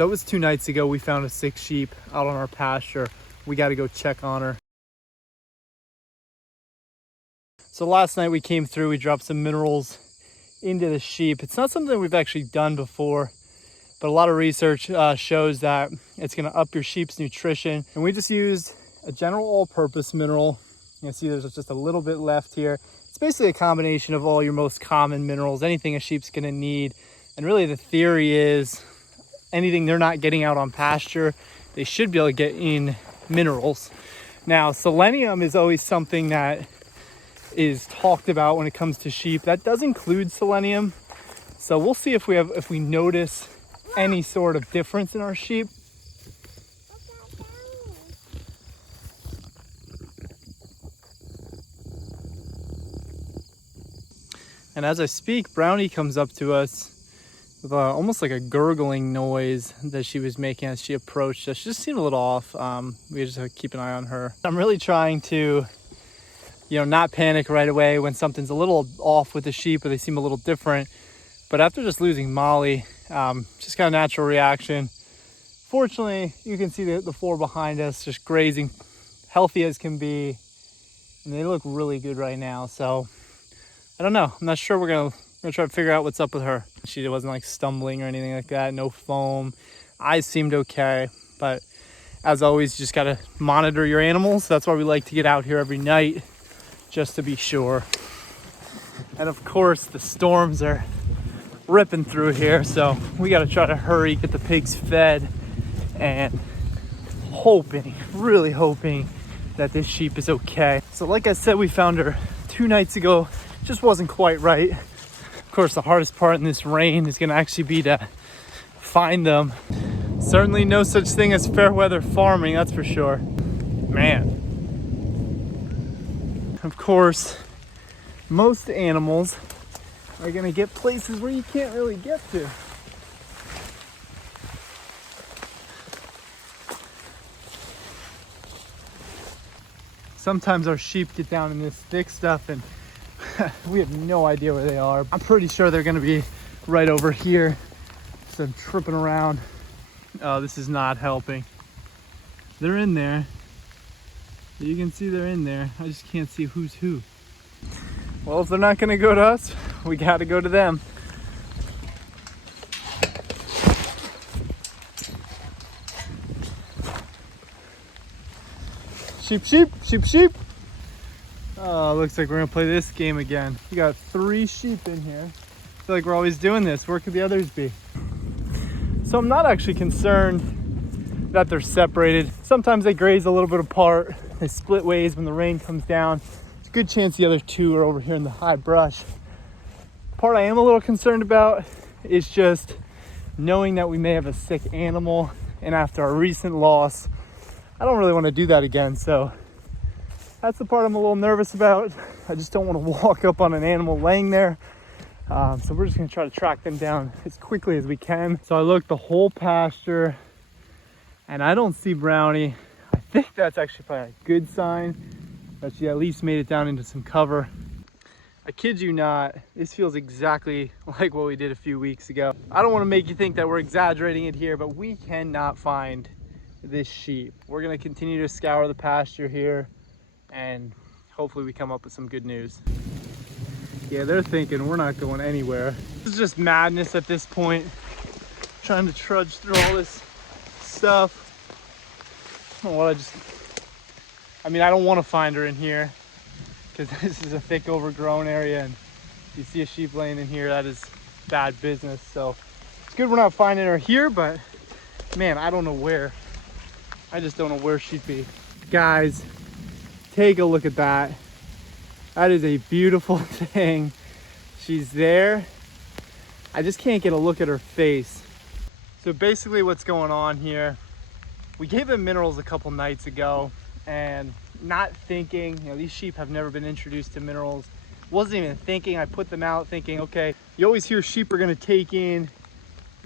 So it was 2 nights ago we found a sick sheep out on our pasture. We got to go check on her. So last night we came through, we dropped some minerals into the sheep. It's not something we've actually done before, but a lot of research shows that it's going to up your sheep's nutrition. And we just used a general all-purpose mineral. You can see there's just a little bit left here. It's basically a combination of all your most common minerals, anything a sheep's going to need. And really the theory is anything they're not getting out on pasture, they should be able to get in minerals. Now, selenium is always something that is talked about when it comes to sheep. That does include selenium. So we'll see if we notice any sort of difference in our sheep. And as I speak, Brownie comes up to us with almost like a gurgling noise that she was making as she approached us. She just seemed a little off. We just have to keep an eye on her. I'm really trying to, not panic right away when something's a little off with the sheep or they seem a little different. But after just losing Molly, just kind of natural reaction. Fortunately, you can see the 4 behind us just grazing, healthy as can be. And they look really good right now. So I don't know. I'm not sure. We're gonna try to figure out what's up with her. She wasn't like stumbling or anything like that. No foam. Eyes seemed okay. But as always, you just gotta monitor your animals. That's why we like to get out here every night, just to be sure. And of course, the storms are ripping through here, so we got to try to hurry, get the pigs fed, and really hoping that this sheep is okay. So like I said, we found her 2 nights ago. Just wasn't quite right. Of course, the hardest part in this rain is going to actually be to find them. Certainly no such thing as fair weather farming, that's for sure. Man. Of course, most animals are gonna get places where you can't really get to. Sometimes our sheep get down in this thick stuff and we have no idea where they are. I'm pretty sure they're gonna be right over here. So I'm tripping around. Oh, this is not helping. They're in there. You can see they're in there. I just can't see who's who. Well, if they're not gonna go to us, we gotta go to them. Sheep, sheep, sheep, sheep. Oh, looks like we're gonna play this game again. We got 3 sheep in here. I feel like we're always doing this. Where could the others be? So I'm not actually concerned that they're separated. Sometimes they graze a little bit apart. They split ways when the rain comes down. It's a good chance the other 2 are over here in the high brush. Part I am a little concerned about is just knowing that we may have a sick animal, and after our recent loss, I don't really want to do that again. So that's the part I'm a little nervous about. I just don't want to walk up on an animal laying there. So we're just gonna try to track them down as quickly as we can. So I looked the whole pasture and I don't see Brownie. I think that's actually probably a good sign that she at least made it down into some cover. I kid you not, this feels exactly like what we did a few weeks ago. I don't want to make you think that we're exaggerating it here, but we cannot find this sheep. We're going to continue to scour the pasture here and hopefully we come up with some good news. Yeah, they're thinking we're not going anywhere. This is just madness at this point. Trying to trudge through all this stuff. I don't know what I don't want to find her in here because this is a thick overgrown area, and if you see a sheep laying in here, that is bad business. So it's good we're not finding her here, but man, I don't know where. I just don't know where she'd be. Guys, take a look at that. That is a beautiful thing. She's there. I just can't get a look at her face. So basically what's going on here, we gave them minerals a couple nights ago, and not thinking, these sheep have never been introduced to minerals. Wasn't even thinking. I put them out thinking, okay, you always hear sheep are gonna take in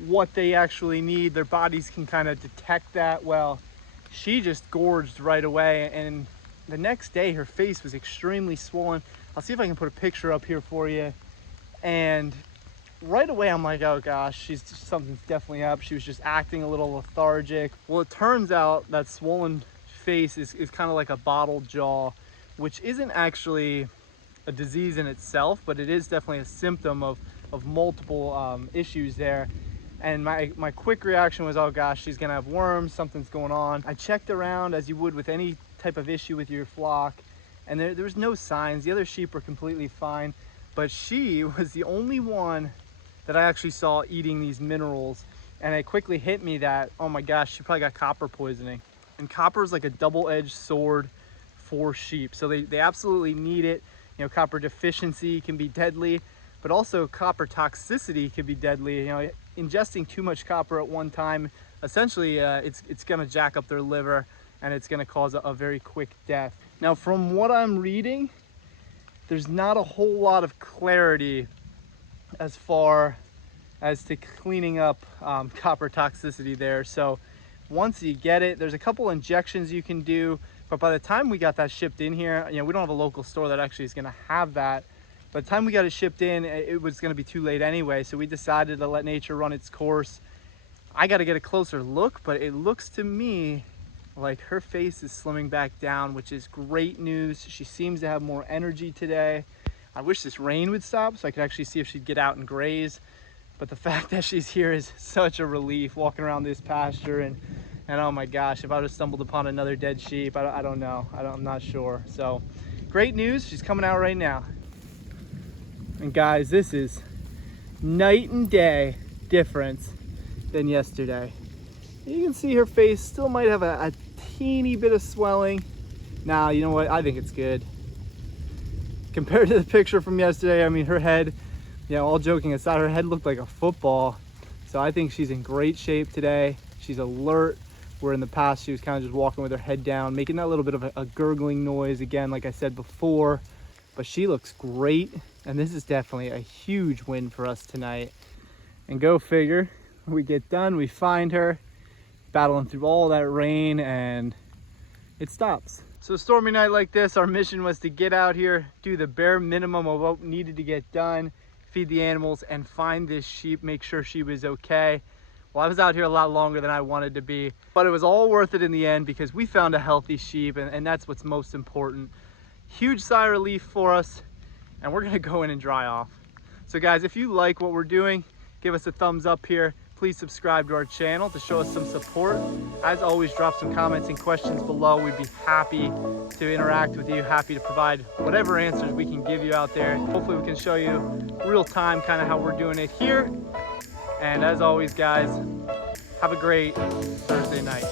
what they actually need. Their bodies can kind of detect that. Well, she just gorged right away, and the next day her face was extremely swollen. I'll see if I can put a picture up here for you. And right away I'm like, oh gosh, something's definitely up. She was just acting a little lethargic. Well, it turns out that swollen face is kind of like a bottle jaw, which isn't actually a disease in itself, but it is definitely a symptom of multiple issues there. And my quick reaction was, oh gosh, she's gonna have worms, something's going on. I checked around as you would with any type of issue with your flock, and there was no signs. The other sheep were completely fine, but she was the only one that I actually saw eating these minerals. And it quickly hit me that, oh my gosh, she probably got copper poisoning. And copper is like a double-edged sword for sheep, so they absolutely need it. You know, copper deficiency can be deadly, but also copper toxicity can be deadly. You know, ingesting too much copper at one time, essentially it's gonna jack up their liver, and it's gonna cause a very quick death. Now, from what I'm reading, there's not a whole lot of clarity as far as to cleaning up copper toxicity there. So once you get it, there's a couple injections you can do, but by the time we got that shipped in here, you know, we don't have a local store that actually is gonna have that. By the time we got it shipped in, it was gonna be too late anyway, so we decided to let nature run its course. I gotta get a closer look, but it looks to me like her face is slimming back down, which is great news. She seems to have more energy today. I wish this rain would stop so I could actually see if she'd get out and graze. But the fact that she's here is such a relief, walking around this pasture, and oh my gosh, if I would have stumbled upon another dead sheep, I don't know. I'm not sure. So great news, she's coming out right now. And guys, this is night and day difference than yesterday. You can see her face still might have a teeny bit of swelling. Nah, you know what? I think it's good. Compared to the picture from yesterday, I mean, her head, you know, all joking aside, her head looked like a football. So I think she's in great shape today. She's alert, where in the past she was kind of just walking with her head down, making that little bit of a gurgling noise again, like I said before. But she looks great, and this is definitely a huge win for us tonight. And go figure, we get done, we find her, battling through all that rain, and it stops. So a stormy night like this, our mission was to get out here, do the bare minimum of what needed to get done, feed the animals, and find this sheep, make sure she was okay. Well, I was out here a lot longer than I wanted to be, but it was all worth it in the end because we found a healthy sheep, and that's what's most important. Huge sigh of relief for us, and we're gonna go in and dry off. So guys, if you like what we're doing, give us a thumbs up here. Please subscribe to our channel to show us some support. As always, drop some comments and questions below. We'd be happy to interact with you, happy to provide whatever answers we can give you out there. Hopefully we can show you real time kind of how we're doing it here. And as always, guys, have a great Thursday night.